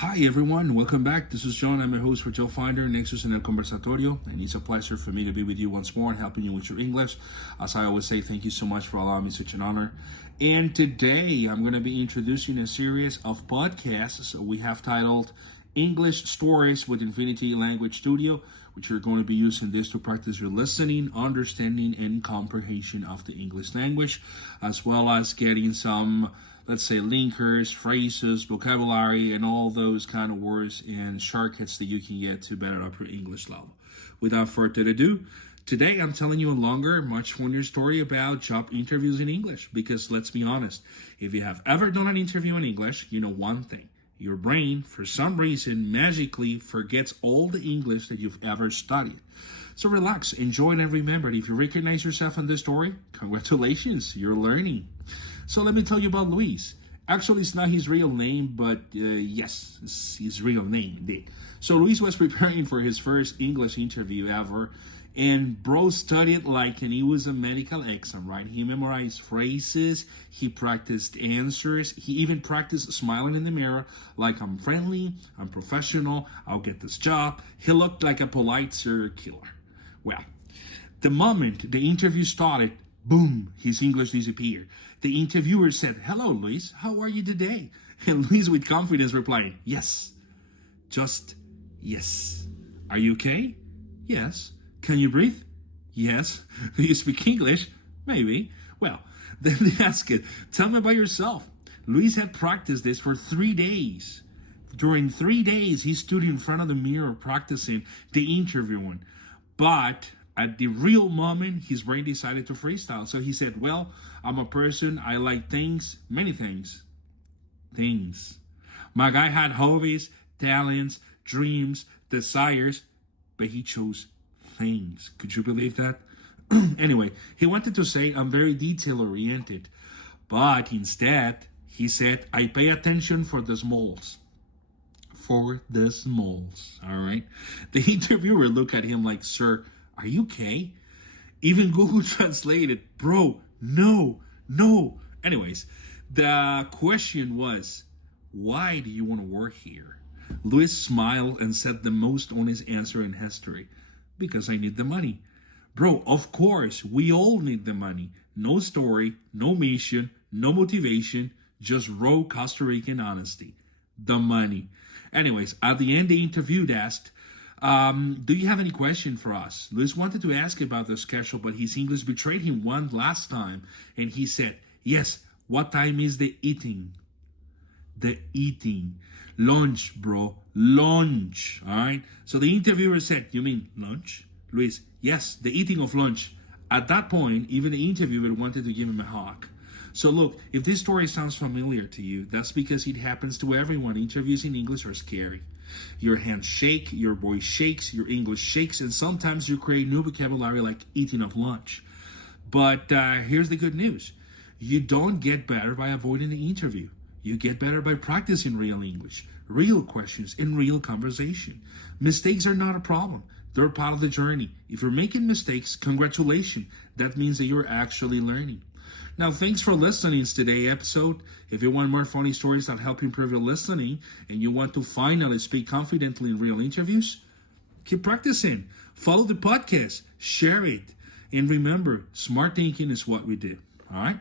Hi everyone, welcome back. This is John. I'm your host for Joe Finder, Nexus en el Conversatorio, and it's a pleasure for me to be with you once more and helping you with your English. As I always say, thank you so much for allowing me such an honor. And today I'm going to be introducing a series of podcasts we have titled English Stories with Infinity Language Studio, which you're going to be using this to practice your listening, understanding, and comprehension of the English language, as well as getting some, let's say, linkers, phrases, vocabulary, and all those kind of words and shortcuts that you can get to better up your English level. Without further ado, today I'm telling you a longer, much funnier story about job interviews in English. Because let's be honest, if you have ever done an interview in English, you know one thing. Your brain, for some reason, magically forgets all the English that you've ever studied. So relax, enjoy, and remember, if you recognize yourself in this story, congratulations, you're learning. So let me tell you about Luis. Actually, it's not his real name, but yes, it's his real name indeed. So Luis was preparing for his first English interview ever, and bro studied like he was a medical exam, right? He memorized phrases, he practiced answers, he even practiced smiling in the mirror like I'm friendly, I'm professional, I'll get this job. He looked like a polite serial killer. Well, the moment the interview started, boom, his English disappeared. The interviewer said, "Hello, Luis, how are you today?" And Luis, with confidence, replied, "Yes, just yes. Are you okay? Yes. Can you breathe? Yes. Do you speak English? Maybe." Well, then they asked it, "Tell me about yourself." Luis had practiced this for 3 days. During 3 days, he stood in front of the mirror practicing the interviewing. But at the real moment, his brain decided to freestyle. So he said, "Well, I'm a person, I like things, many things. Things. My guy had hobbies, talents, dreams, desires, but he chose things." Could you believe that? Anyway, he wanted to say, "I'm very detail-oriented." But instead, he said, "I pay attention for the smalls." For the smalls, all right? The interviewer looked at him like, "Sir, are you okay?" Even Google translated, "Bro, no. Anyways, the question was, "Why do you want to work here?" Luis smiled and said the most honest answer in history: "Because I need the money." Bro, of course, we all need the money. No story, no mission, no motivation, just raw Costa Rican honesty. The money. Anyways, at the end, the interview asked, "Do you have any question for us?" Luis wanted to ask about the schedule, but his English betrayed him one last time, and he said, "Yes, what time is the eating?" The eating. Lunch, bro. Lunch. All right? So the interviewer said, "You mean lunch?" Luis, "Yes, the eating of lunch." At that point, even the interviewer wanted to give him a hug. So look, if this story sounds familiar to you, that's because it happens to everyone. Interviews in English are scary. Your hands shake, your voice shakes, your English shakes, and sometimes you create new vocabulary like eating of lunch. But here's the good news. You don't get better by avoiding the interview. You get better by practicing real English, real questions, and real conversation. Mistakes are not a problem. They're part of the journey. If you're making mistakes, congratulations. That means that you're actually learning. Now, thanks for listening to today's episode. If you want more funny stories that help improve your listening and you want to finally speak confidently in real interviews, keep practicing. Follow the podcast, share it, and remember, smart thinking is what we do. All right?